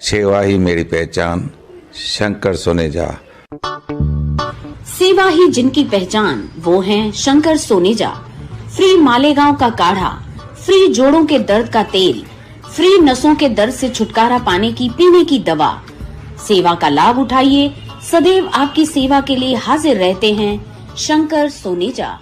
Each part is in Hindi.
सेवा ही मेरी पहचान, शंकर सोनेजा। सेवा ही जिनकी पहचान, वो हैं शंकर सोनेजा। फ्री मालेगांव का काढ़ा, फ्री जोड़ों के दर्द का तेल, फ्री नसों के दर्द से छुटकारा पाने की पीने की दवा। सेवा का लाभ उठाइए, सदैव आपकी सेवा के लिए हाजिर रहते हैं शंकर सोनेजा।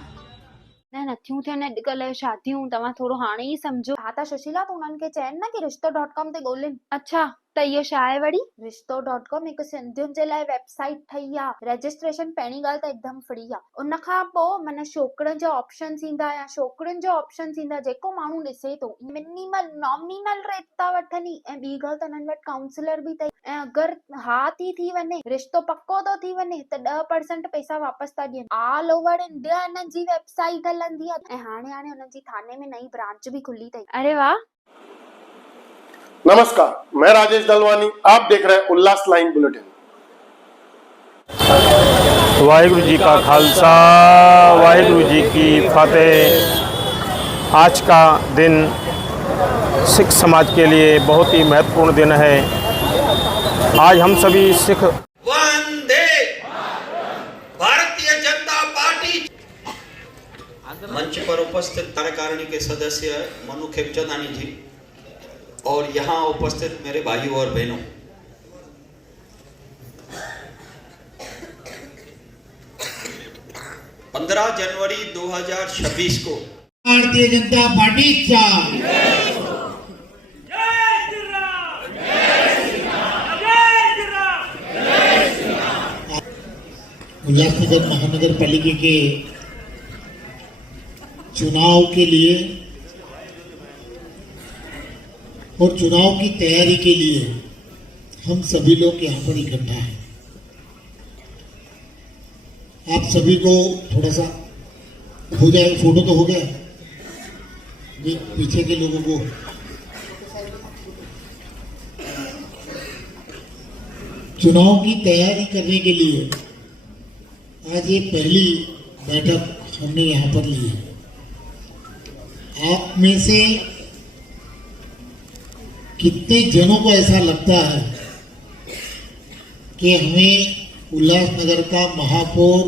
न नथियूं थियनि अॼुकल्ह शादियूं तव्हां थोरो हाणे ई सम्झो। हा त सुशीला तूं उन्हनि खे चइनि न कि रिश्तो.com ते ॻोल्हिनि। अच्छा त इहो छा आहे वरी? रिश्तो.com हिकु सिंधियुनि जे लाइ वेबसाइट ठही आहे। रजिस्ट्रेशन पहिरीं ॻाल्हि त हिकदमि फ्री आहे। उन खां पोइ माना छोकिरनि जा ऑप्शन्स ईंदा या छोकिरियुनि जा ऑप्शन्स ईंदा, जेको माण्हू ॾिसे थो। मिनिमल नॉमिनल रेट था वठनि ऐं ॿी ॻाल्हि त हिननि वटि काउंसलर बि अथई। ऐं अगरि हा थी वञे, रिश्तो पको थो थी वञे त 10% पैसा वापसि था ॾियनि। ऑल ओवर इंडिया हिननि जी वेबसाइट हलंदी आहे ऐं हाणे हुननि जी थाने में नई ब्रांच भी खुली अथई। अरे वाह। नमस्कार, मैं राजेश दलवानी, आप देख रहे हैं उल्लास लाइन बुलेटिन। वाहिगुरु जी का खालसा, वाहिगुरु जी की फतेह। आज का दिन सिख समाज के लिए बहुत ही महत्वपूर्ण दिन है। आज हम सभी सिख वंदे भारतीय जनता पार्टी मंच पर उपस्थित कार्यकारिणी के सदस्य मनु खेमचंदानी जी और यहाँ उपस्थित मेरे भाइयों और बहनों, पंद्रह जनवरी 2026 को भारतीय जनता पार्टी उल्लासनगर महानगर पालिका के चुनाव के लिए और चुनाव की तैयारी के लिए हम सभी लोग यहाँ पर इकट्ठा हैं। आप सभी को थोड़ा सा हो जाए, फोटो तो हो गया पीछे के लोगों को। चुनाव की तैयारी करने के लिए आज ये पहली बैठक हमने यहाँ पर ली है। आप में से कितने जनों को ऐसा लगता है कि हमें उल्लासनगर का महापौर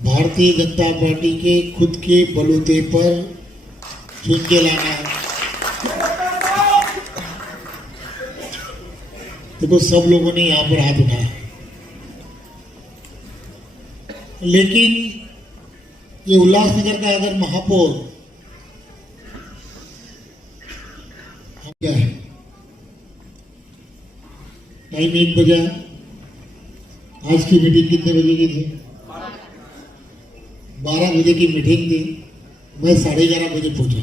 भारतीय जनता पार्टी के खुद के बलबूते पर चुन के लाना है? देखो, सब लोगों ने यहाँ पर हाथ उठाया, लेकिन ये उल्लासनगर का अगर महापौर क्या है, टाइम 1 बजा। आज की मीटिंग कितने बजे की थी? 12 बजे की मीटिंग थी। मैं 11:30 बजे पहुंचा।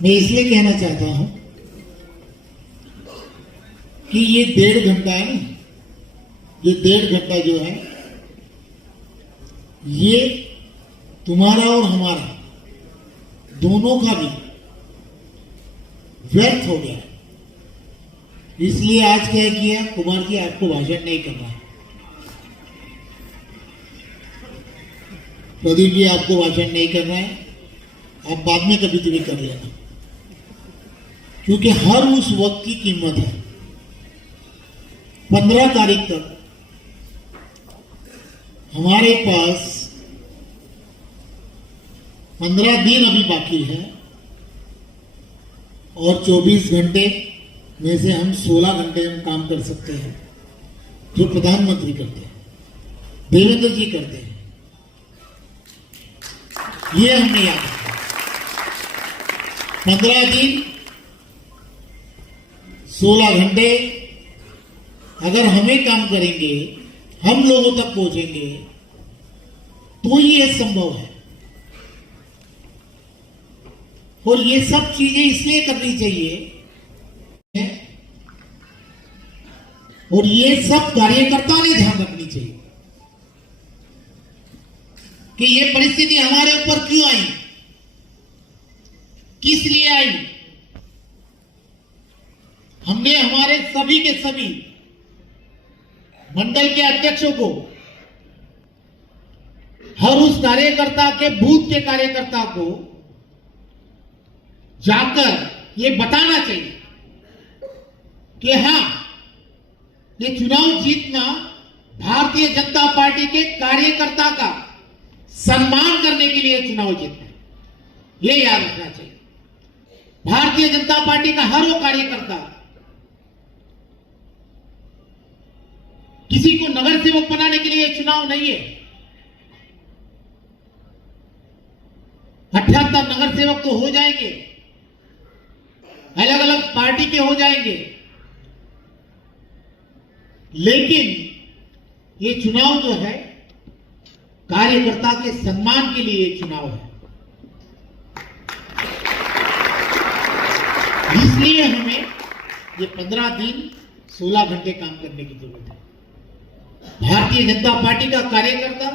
मैं इसलिए कहना चाहता हूं कि ये 1.5 घंटा है ना, ये 1.5 घंटा जो है ये तुम्हारा और हमारा दोनों का भी व्यर्थ हो गया। इसलिए आज क्या किया, कुमार जी आपको भाषण नहीं करना है, प्रदीप जी आपको भाषण नहीं करना है, आप बाद में कभी भी कर लेना, क्योंकि हर उस वक्त की कीमत है। 15 तारीख तक हमारे पास 15 दिन अभी बाकी है और 24 घंटे में से हम 16 घंटे हम काम कर सकते हैं, जो प्रधानमंत्री करते हैं, देवेंद्र जी करते हैं। ये हमने याद रखा। 15 दिन 16 घंटे अगर हमें काम करेंगे, हम लोगों तक पहुंचेंगे, तो ये संभव है। और ये सब चीजें इसलिए करनी चाहिए और ये सब कार्यकर्ताओं ने ध्यान रखनी चाहिए कि ये परिस्थिति हमारे ऊपर क्यों आई, किस लिए आई। हमने हमारे सभी के सभी मंडल के अध्यक्षों को, हर उस कार्यकर्ता के, बूथ के कार्यकर्ता को जाकर ये बताना चाहिए कि हाँ, ये चुनाव जीतना भारतीय जनता पार्टी के कार्यकर्ता का सम्मान करने के लिए चुनाव जीतना है, ये याद रखना चाहिए। भारतीय जनता पार्टी का हर वो कार्यकर्ता किसी को नगर सेवक बनाने के लिए चुनाव नहीं है। 78 नगर सेवक तो हो जाएंगे, अलग अलग पार्टी के हो जाएंगे, लेकिन ये चुनाव जो है कार्यकर्ता के सम्मान के लिए चुनाव है। इसलिए हमें ये 15 दिन 16 घंटे काम करने की जरूरत है। भारतीय जनता पार्टी का कार्यकर्ता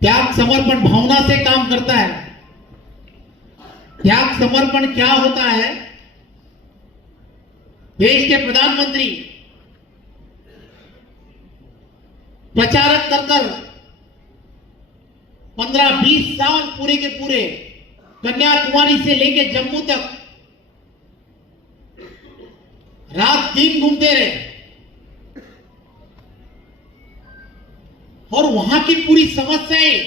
त्याग समर्पण भावना से काम करता है। त्याग समर्पण क्या होता है? देश के प्रधानमंत्री प्रचारक कर 15-20 साल पूरे के पूरे कन्याकुमारी से लेकर जम्मू तक रात दिन घूमते रहे और वहां की पूरी समस्याएं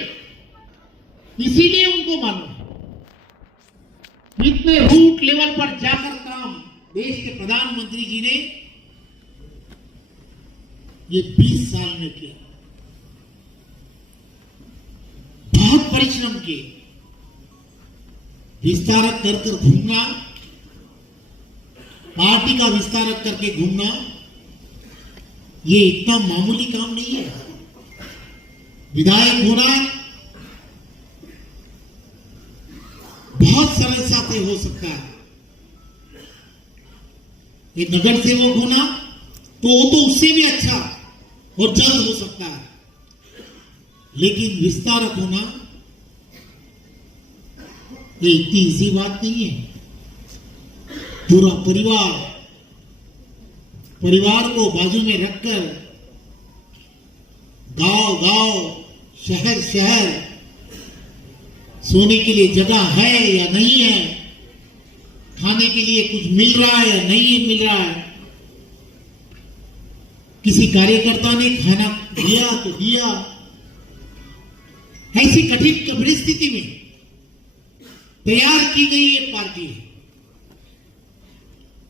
इसीलिए उनको मालूम है। इतने रूट लेवल पर जाकर काम देश के प्रधानमंत्री जी ने ये 20 साल में किया। बहुत परिश्रम किए। विस्तारक कर घूमना, पार्टी का विस्तारक करके घूमना, ये इतना मामूली काम नहीं है। विधायक होना बहुत सरलता से हो सकता है। ये नगर सेवक होना तो वो तो उससे भी अच्छा और जल्द हो सकता है, लेकिन विस्तारक होना ये इतनी इजी बात नहीं है। पूरा परिवार को बाजू में रखकर गांव शहर सोने के लिए जगह है या नहीं है, खाने के लिए कुछ मिल रहा है या नहीं मिल रहा है, किसी कार्यकर्ता ने खाना दिया तो दिया, ऐसी कठिन परिस्थिति में तैयार की गई ये पार्टी है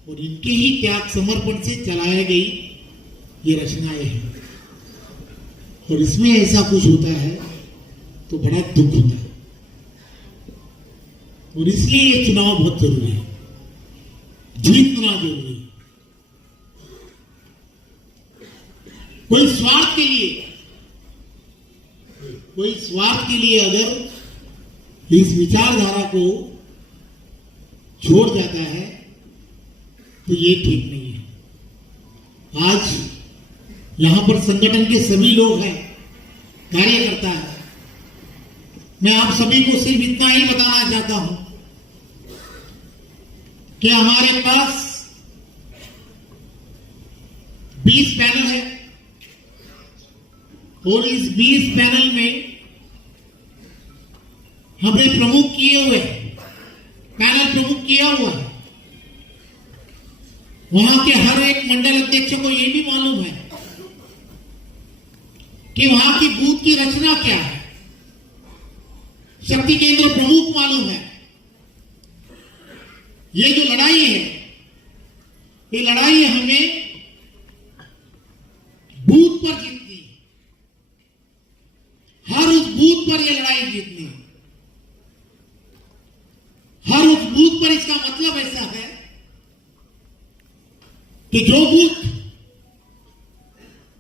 और इनके ही त्याग समर्पण से चलाया गई ये रचनाएं हैं। और इसमें ऐसा कुछ होता है तो बड़ा दुख होता है और इसलिए ये चुनाव बहुत जरूरी है, जीतना जरूरी है। कोई स्वार्थ के लिए अगर इस विचारधारा को छोड़ जाता है तो ये ठीक नहीं है। आज यहां पर संगठन के सभी लोग हैं, कार्यकर्ता हैं। मैं आप सभी को सिर्फ इतना ही बताना चाहता हूं कि हमारे पास 20 पैनल है और इस 20 पैनल में हमने प्रमुख किए हुए पैनल प्रमुख किया हुआ है। वहां के हर एक मंडल अध्यक्ष को यह भी मालूम है कि वहां की बूथ की रचना क्या है। शक्ति केंद्र प्रमुख मालूम है। ये जो लड़ाई है, ये लड़ाई हमें बूथ पर जीतनी है। हर उस बूथ पर ये लड़ाई जीतनी है। हर उस बूथ पर इसका मतलब ऐसा है कि जो बूथ,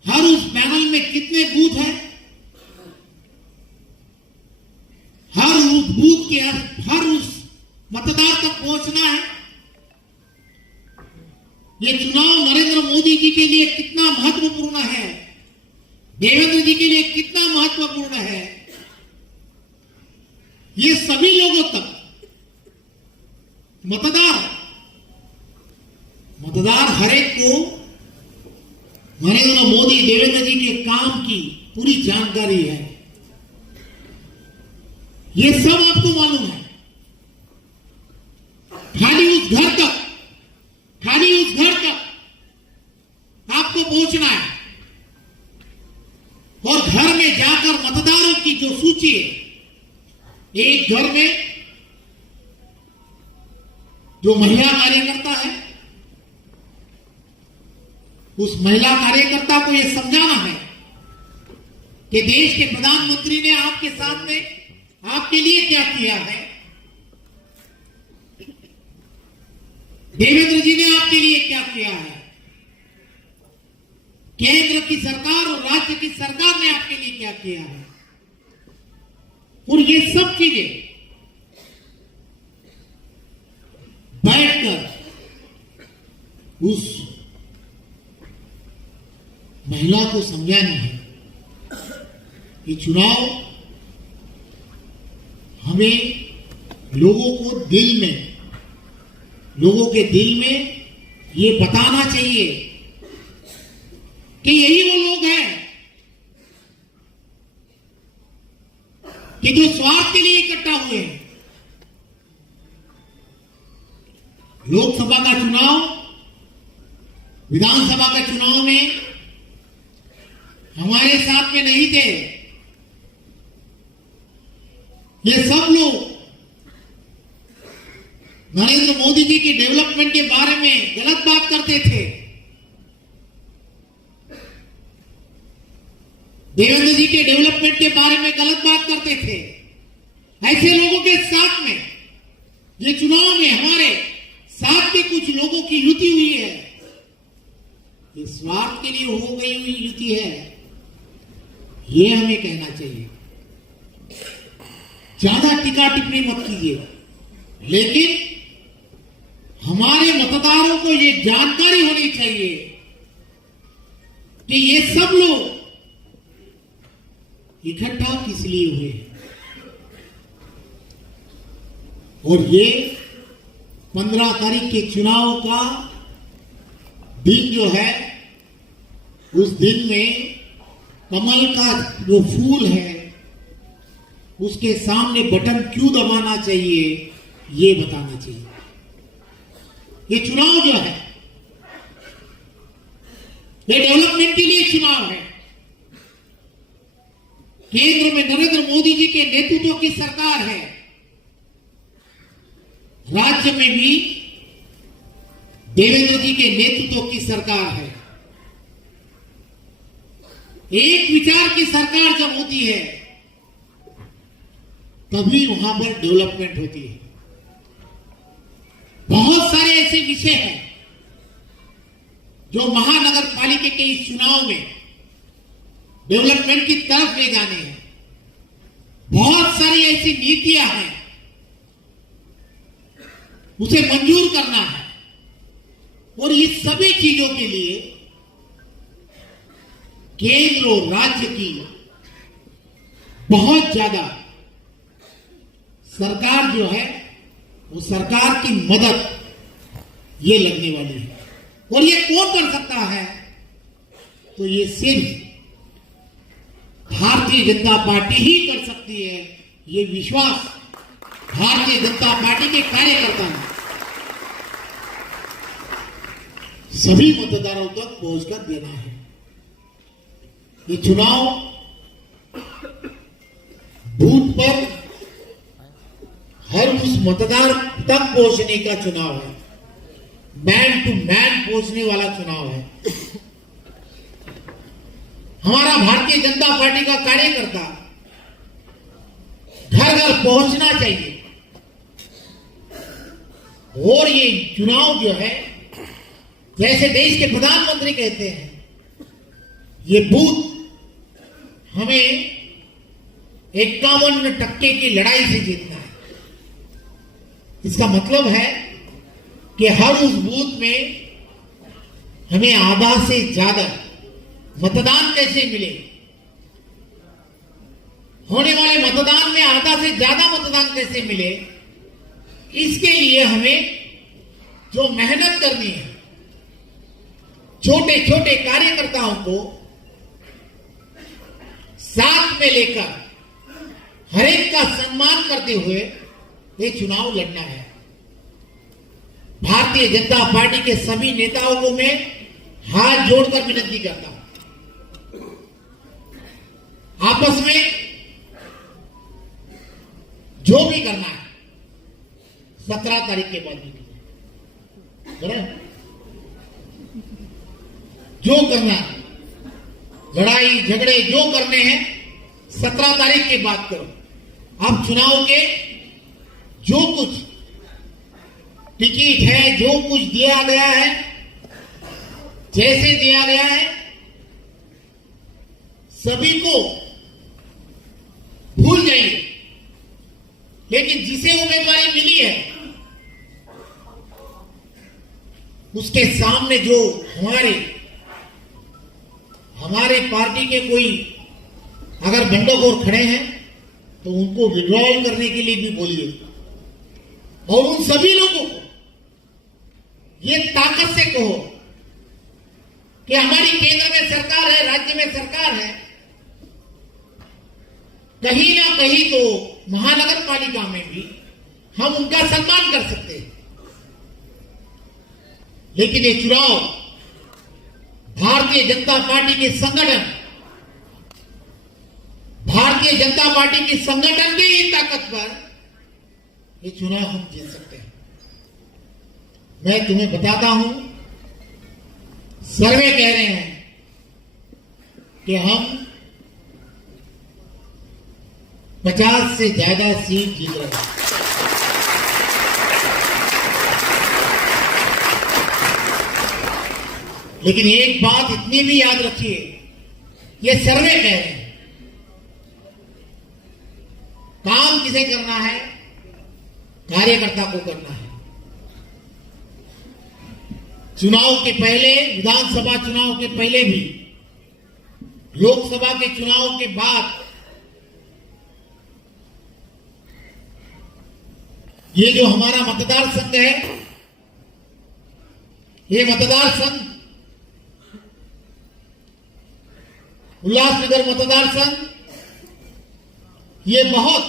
हर उस पैनल में कितने बूथ हैं, हर उस बूथ के हर उस मतदार तक पहुंचना है। ये चुनाव नरेंद्र मोदी जी के लिए कितना महत्वपूर्ण है, देवेंद्र जी के लिए कितना महत्वपूर्ण है, ये सभी लोगों तक मतदार हर एक को नरेंद्र मोदी देवेंद्र जी के काम की पूरी जानकारी है। ये सब आपको मालूम है। उस घर तक, खाली उस घर तक आपको पहुंचना है और घर में जाकर मतदारों की जो सूची है, एक घर में जो महिला कार्यकर्ता है, उस महिला कार्यकर्ता को यह समझाना है कि देश के प्रधानमंत्री ने आपके साथ में आपके लिए क्या किया है, देवेंद्र जी ने आपके लिए क्या किया है, केंद्र की सरकार और राज्य की सरकार ने आपके लिए क्या किया है। और ये सब चीजें बैठकर उस महिला को समझानी है कि चुनाव हमें लोगों को दिल में, लोगों के दिल में ये बताना चाहिए कि यही वो लोग हैं कि जो स्वार्थ के लिए इकट्ठा हुए हैं। लोकसभा का चुनाव, विधानसभा का चुनाव में हमारे साथ में नहीं थे। ये सब लोग नरेंद्र मोदी जी की डेवलपमेंट के बारे में गलत बात करते थे, देवेंद्र जी के डेवलपमेंट के बारे में गलत बात करते थे। ऐसे लोगों के साथ में ये चुनाव में हमारे साथ के कुछ लोगों की युति हुई है। ये स्वार्थ के लिए हो गई हुई युति है, ये हमें कहना चाहिए। ज्यादा टीका टिप्पणी मत कीजिए, लेकिन हमारे मतदारों को ये जानकारी होनी चाहिए कि ये सब लोग इकट्ठा किस लिए हुए हैं। और ये 15 तारीख के चुनाव का दिन जो है, उस दिन में कमल का जो फूल है उसके सामने बटन क्यों दबाना चाहिए, ये बताना चाहिए। ये चुनाव जो है, ये डेवलपमेंट के लिए चुनाव है। केंद्र में नरेंद्र मोदी जी के नेतृत्व की सरकार है, राज्य में भी देवेंद्र जी के नेतृत्व की सरकार है। एक विचार की सरकार जब होती है तभी वहां पर डेवलपमेंट होती है। बहुत सारे ऐसे विषय हैं जो महानगर पालिका के इस चुनाव में डेवलपमेंट की तरफ ले जाने हैं। बहुत सारी ऐसी नीतियां हैं, उसे मंजूर करना है। और इस सभी चीजों के लिए केंद्र और राज्य की बहुत ज्यादा सरकार जो है, वो सरकार की मदद ये लगने वाली है। और ये कौन कर सकता है, तो ये सिर्फ भारतीय जनता पार्टी ही कर सकती है। ये विश्वास भारतीय जनता पार्टी के कार्यकर्ता हैं, सभी मतदारों तक पहुंचकर देना है। ये चुनाव बूथ पर हर उस मतदार तक पहुंचने का चुनाव है, मैन टू मैन पहुंचने वाला चुनाव है। हमारा भारतीय जनता पार्टी का कार्यकर्ता घर घर पहुंचना चाहिए। और ये चुनाव जो है, जैसे देश के प्रधानमंत्री कहते हैं, ये बूथ हमें 51% की लड़ाई से जीतना है। इसका मतलब है कि हर उस बूथ में हमें आधा से ज्यादा मतदान कैसे मिले, होने वाले मतदान में आधा से ज्यादा मतदान कैसे मिले, इसके लिए हमें जो मेहनत करनी है, छोटे छोटे कार्यकर्ताओं को साथ में लेकर हर एक का सम्मान करते हुए ये चुनाव लड़ना है। भारतीय जनता पार्टी के सभी नेताओं को मैं हाथ जोड़कर विनती करता हूं, आपस में जो भी करना है 17 तारीख के बाद भी बराबर, जो करना है, लड़ाई झगड़े जो करने हैं 17 तारीख के बाद करो। अब चुनाव के जो कुछ टिकट है, जो कुछ दिया गया है, जैसे दिया गया है, सभी को भूल जाइए, लेकिन जिसे उम्मीदवारी मिली है उसके सामने जो हमारे पार्टी के कोई अगर बंडखोर खड़े हैं तो उनको विड्रॉल करने के लिए भी बोलिए, और उन सभी लोगों को ये ताकत से कहो कि हमारी केंद्र में सरकार है, राज्य में सरकार है, कहीं ना कहीं तो महानगर पालिका में भी हम उनका सम्मान कर सकते हैं। लेकिन ये चुनाव भारतीय जनता पार्टी के संगठन, भारतीय जनता पार्टी के संगठन की ही ताकत पर ये चुनाव हम जीत सकते हैं। मैं तुम्हें बताता हूं, सर्वे कह रहे हैं कि हम 50 से ज्यादा सीट जीत रहे हैं। लेकिन एक बात इतनी भी याद रखिए, ये सर्वे कह रहे हैं, काम किसे करना है? कार्यकर्ता को करना है। चुनाव के पहले, विधानसभा चुनाव के पहले भी, लोकसभा के चुनाव के बाद ये जो हमारा मतदार संघ है, ये मतदार संघ उल्लासनगर मतदार संघ, ये बहुत,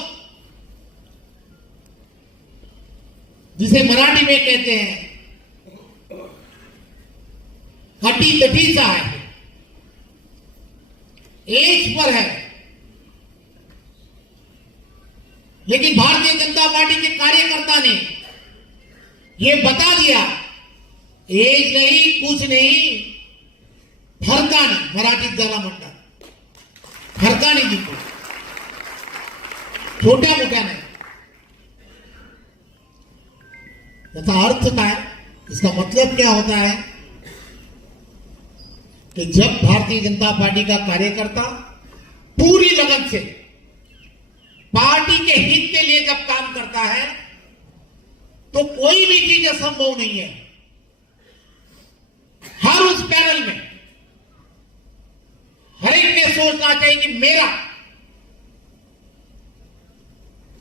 जिसे मराठी में कहते हैं हटी कटी सा है, एज पर है। लेकिन भारतीय जनता पार्टी के कार्यकर्ता ने यह बता दिया, एज नहीं, कुछ नहीं, फरका नहीं, मराठीत झाला म्हणतात, फरका नहीं जिंको, छोट्या मोठ्या नहीं। इसका अर्थ काय, इसका मतलब क्या होता है कि जब भारतीय जनता पार्टी का कार्यकर्ता पूरी लगन से पार्टी के हित के लिए जब काम करता है तो कोई भी चीज असंभव नहीं है। हर उस पैनल में हर एक ने सोचना चाहिए कि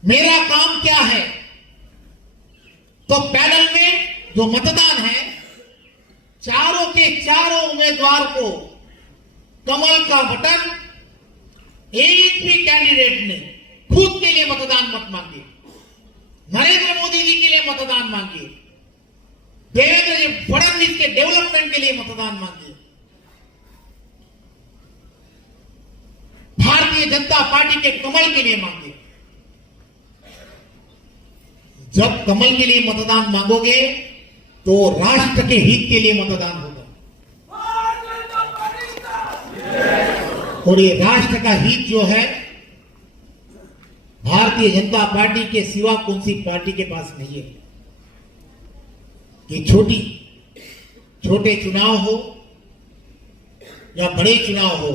मेरा काम क्या है। तो पैनल में जो मतदान है, चारों के चारों उम्मीदवार को कमल का बटन, एक भी कैंडिडेट ने खुद के लिए मतदान मत मांगिए, नरेंद्र मोदी जी के लिए मतदान मांगिए, देवेंद्र फडणवीस के डेवलपमेंट के लिए मतदान मांगिए, भारतीय जनता पार्टी के कमल के लिए मांगिए। जब कमल के लिए मतदान मांगोगे तो राष्ट्र के हित के लिए मतदान होगा, और ये राष्ट्र का हित जो है भारतीय जनता पार्टी के सिवा कौन सी पार्टी के पास नहीं है। ये छोटे चुनाव हो या बड़े चुनाव हो,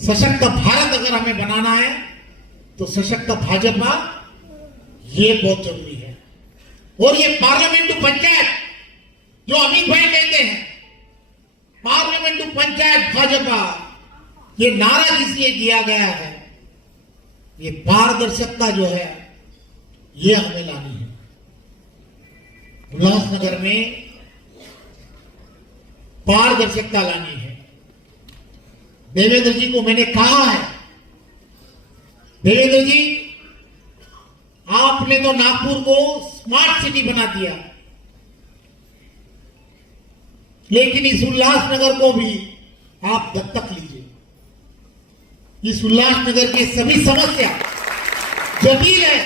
सशक्त भारत अगर हमें बनाना है तो सशक्त भाजपा ये बहुत जरूरी है। और ये पार्लियामेंट टू पंचायत जो अमित भाई कहते हैं, पार्लियामेंट टू पंचायत भाजपा, ये नारा जिसलिए दिया गया है, ये पारदर्शिता जो है ये हमें लानी है। उल्लासनगर में पारदर्शिता लानी है। देवेंद्र जी को मैंने कहा है, देवेंद्र जी आपने तो नागपुर को स्मार्ट सिटी बना दिया, लेकिन इस उल्लासनगर को भी आप दत्तक लीजिए। इस उल्लासनगर की सभी समस्या जटिल है,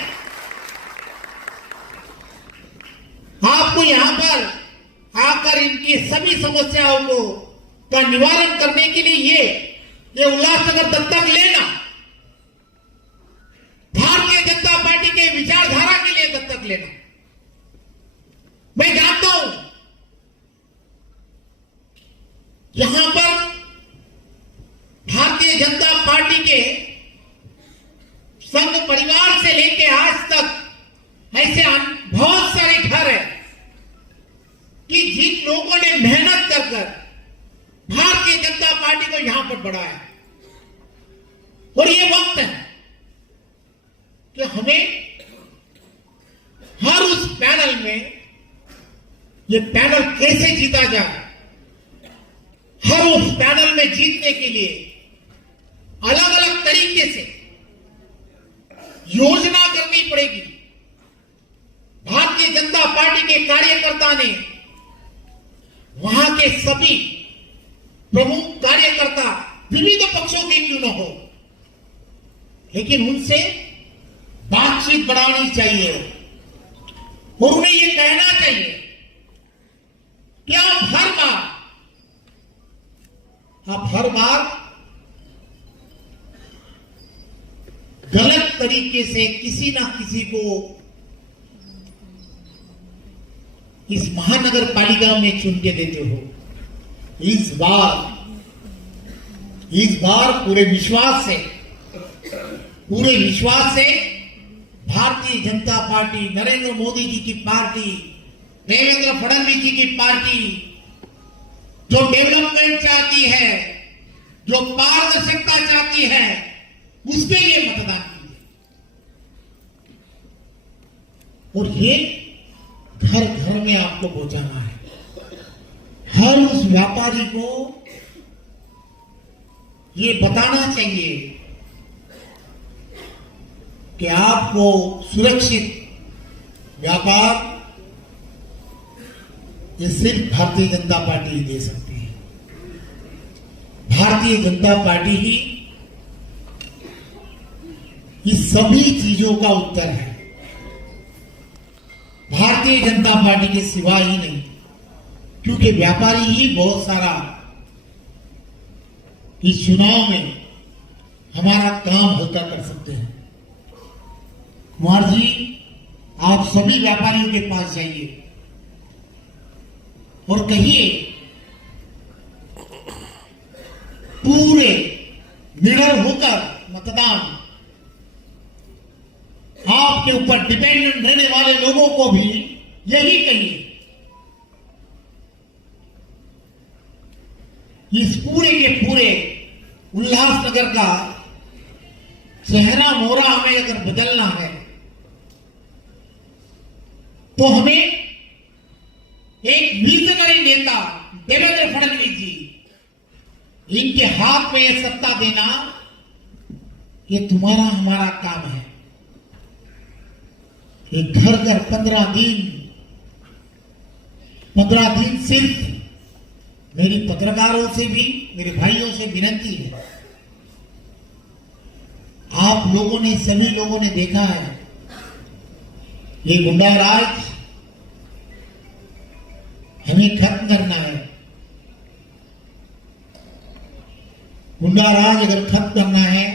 आपको यहां पर आकर इनकी सभी समस्याओं को का निवारण करने के लिए ये उल्लासनगर दत्तक लेना, भारतीय जनता पार्टी के विचारधारा के लिए दत्तक लेना। मैं जानता हूं यहां पर भारतीय जनता पार्टी के संघ परिवार से लेकर आज तक ऐसे बहुत सारे घर है कि जिन लोगों ने मेहनत कर भारतीय जनता पार्टी को यहां पर बढ़ाया, और ये वक्त है कि हमें हर उस पैनल में, ये पैनल कैसे जीता जाए, हर उस पैनल में जीतने के लिए अलग अलग तरीके से योजना करनी पड़ेगी। भारतीय जनता पार्टी के कार्यकर्ता ने वहां के सभी प्रमुख कार्यकर्ता विविध पक्षों के क्यों न हो, लेकिन उनसे बातचीत बढ़ानी चाहिए और उन्हें यह कहना चाहिए कि आप हर बार गलत तरीके से किसी ना किसी को इस महानगर पालिका में चुन के देते हो। इस बार पूरे विश्वास से भारतीय जनता पार्टी, नरेंद्र मोदी जी की पार्टी, देवेंद्र फडणवीस जी की पार्टी जो डेवलपमेंट चाहती है, जो पारदर्शिता चाहती है, उसके लिए मतदान कीजिए। और ये घर घर में आपको पहुंचाना है। हर उस व्यापारी को ये बताना चाहिए कि आपको सुरक्षित व्यापार ये सिर्फ भारतीय जनता पार्टी ही दे सकती है। भारतीय जनता पार्टी ही इस सभी चीजों का उत्तर है। भारतीय जनता पार्टी के सिवा ही नहीं, क्योंकि व्यापारी ही बहुत सारा इस चुनाव में हमारा काम हल्का कर सकते हैं। कुमार जी, आप सभी व्यापारियों के पास जाइए और कहिए पूरे निडर होकर मतदान आपके ऊपर डिपेंडेंट रहने वाले लोगों को भी यही कहिए। इस पूरे के पूरे उल्लासनगर का चेहरा मोहरा हमें अगर बदलना है तो हमें एक विजनरी नेता देवेंद्र फडणवीस जी, इनके हाथ में यह सत्ता देना, ये तुम्हारा हमारा काम है। ये घर घर 15 दिन सिर्फ मेरी पत्रकारों से भी, मेरे भाइयों से विनती है, आप लोगों ने, सभी लोगों ने देखा है ये गुंडा राज हमें खत्म करना है। गुंडा राज अगर खत्म करना है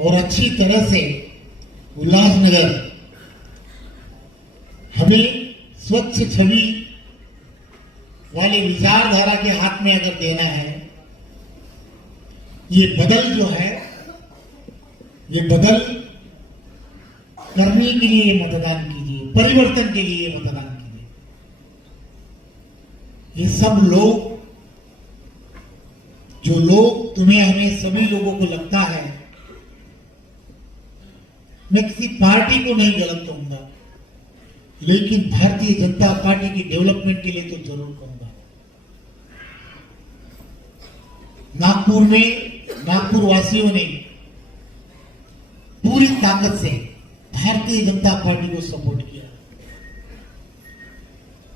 और अच्छी तरह से उल्लासनगर हमें स्वच्छ छवि वाले विचारधारा के हाथ में अगर देना है, ये बदल जो है, ये बदल करने के लिए मतदान कीजिए, परिवर्तन के लिए मतदान कीजिए। ये सब लोग, जो लोग तुम्हें, हमें सभी लोगों को लगता है, मैं किसी पार्टी को नहीं गलत कहूंगा, लेकिन भारतीय जनता पार्टी की डेवलपमेंट के लिए तो जरूर कहूंगा। नागपुर में नागपुर वासियों ने पूरी ताकत से भारतीय जनता पार्टी को सपोर्ट किया।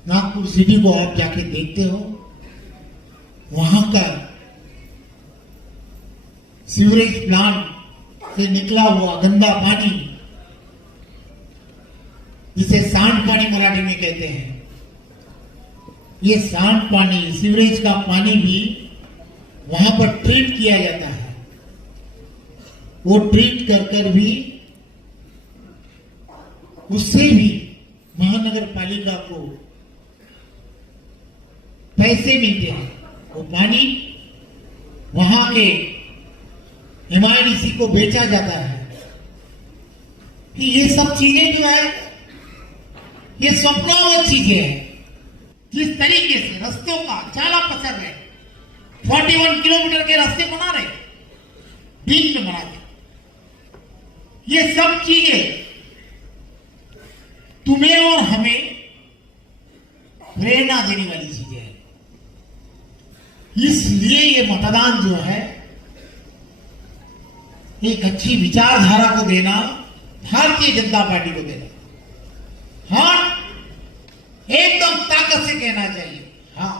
नागपुर सिटी को आप जाके देखते हो, वहां का सीवरेज प्लांट से निकला हुआ गंदा पानी, जिसे सांड पानी मराठी में कहते हैं, ये सांड पानी, सीवरेज का पानी भी वहां पर ट्रीट किया जाता है। वो ट्रीट कर कर भी उससे भी महानगर पालिका को पैसे मिलते हैं। वो पानी वहां के MIDC को बेचा जाता है। कि ये सब चीजें जो है, ये स्वप्नवत चीजें हैं। जिस तरीके से रस्तों का चाला पसर रहे, 41 किलोमीटर के रास्ते बना रहे, बीच में बना रहे, ये सब चीजें तुम्हें और हमें प्रेरणा देने वाली चीजें हैं। इसलिए ये मतदान जो है, एक अच्छी विचारधारा को देना, भारतीय जनता पार्टी को देना। हाँ, एकदम ताकत से कहना चाहिए। हाँ,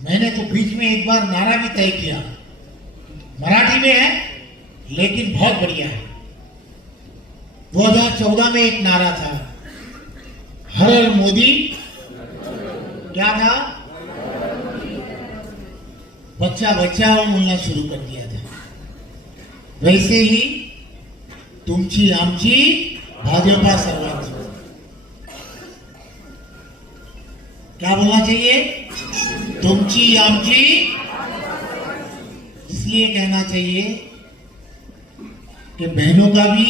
मैंने तो बीच में एक बार नारा भी तय किया, मराठी में है लेकिन बहुत बढ़िया है। 2014 में एक नारा था, हर हर मोदी, क्या था? बच्चा बच्चा बोलना शुरू कर दिया था। वैसे ही तुमची आमची भाजपा सर्वांची, क्या बोलना चाहिए? तुमची आमची। इसलिए कहना चाहिए कि बहनों का भी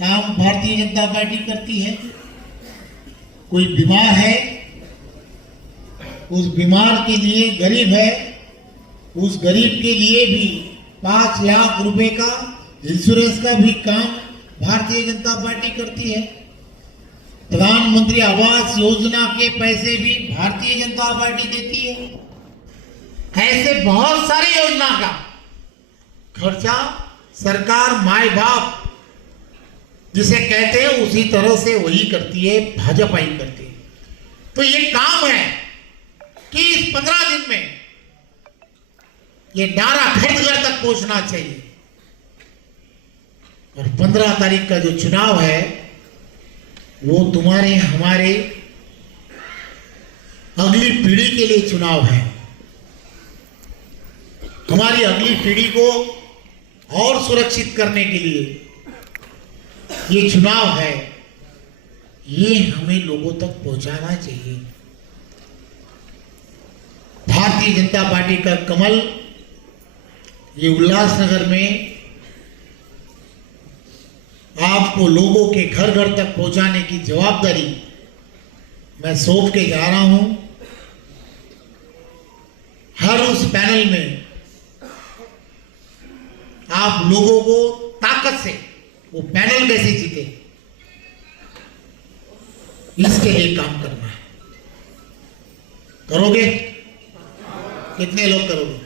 काम भारतीय जनता पार्टी करती है। कोई बीमार है, उस बीमार के लिए, गरीब है, उस गरीब के लिए भी 5 लाख रुपए का इंश्योरेंस का भी काम भारतीय जनता पार्टी करती है। प्रधानमंत्री आवास योजना के पैसे भी भारतीय जनता पार्टी देती है। ऐसे बहुत सारी योजना का खर्चा सरकार, माए बाप जिसे कहते हैं, उसी तरह से वही करती है, भाजपा ही करती है। तो ये काम है कि इस 15 दिन में ये नारा घर घर तक पहुंचना चाहिए। और 15 तारीख का जो चुनाव है, वो तुम्हारे हमारे अगली पीढ़ी के लिए चुनाव है। हमारी अगली पीढ़ी को और सुरक्षित करने के लिए ये चुनाव है। ये हमें लोगों तक पहुंचाना चाहिए। भारतीय जनता पार्टी का कमल ये उल्लासनगर में आपको लोगों के घर घर तक पहुंचाने की जवाबदारी मैं सौंप के जा रहा हूं। हर उस पैनल में आप लोगों को ताकत से वो पैनल कैसे जीते, इसके लिए काम करना है। करोगे? कितने लोग करोगे?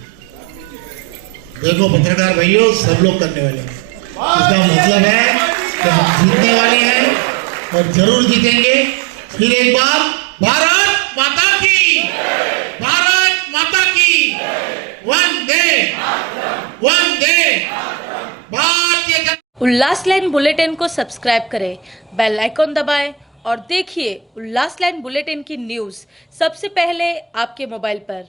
देखो पत्रकार भाइयों, सब लोग करने वाले हैं। इसका मतलब है कि हम जीतने वाले हैं और जरूर जीतेंगे। फिर एक बार भारत माता की, भारत माता की, वंदे वंदे भारतीय। उल्लास लाइन बुलेटिन को सब्सक्राइब करें, बेल आइकॉन दबाएं और देखिए उल्लास लाइन बुलेटिन की न्यूज़ सबसे पहले आपके मोबाइल पर।